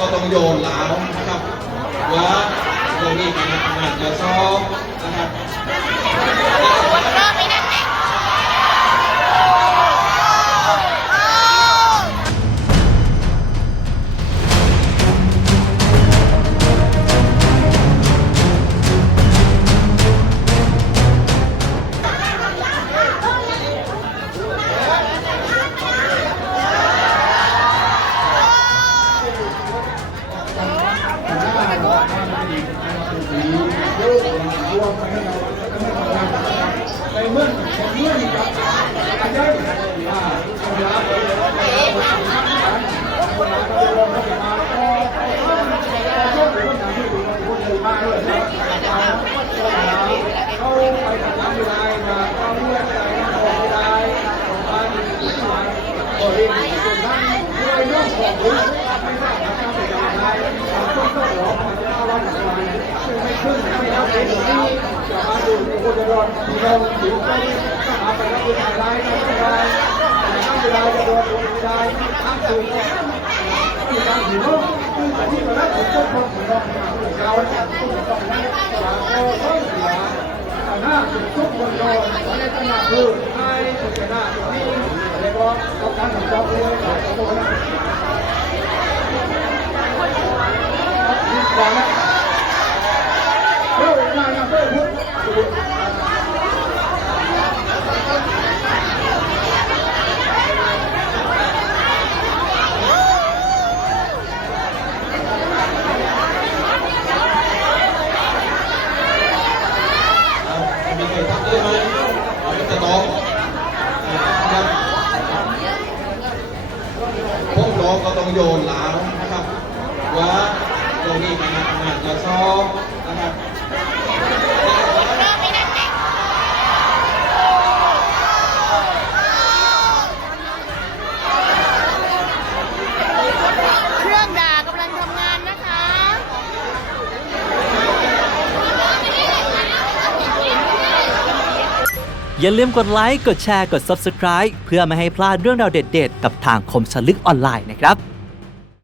ก็ต้องโยนแล้วนะครับว่าตรงนี้คณะทำงานจะซ้อมนะครับก็ต้องโยนแล้วนะครับว่าตรงนี้คณะทำงานจะซ้อมนะครับเครื่องด่ากำลังทำงานนะคะ อย่าลืมกดไลค์ กดแชร์ กด Subscribe เพื่อไม่ให้พลาดเรื่องราวเด็ดๆกับทางคมสนลึกออนไลน์นะครับ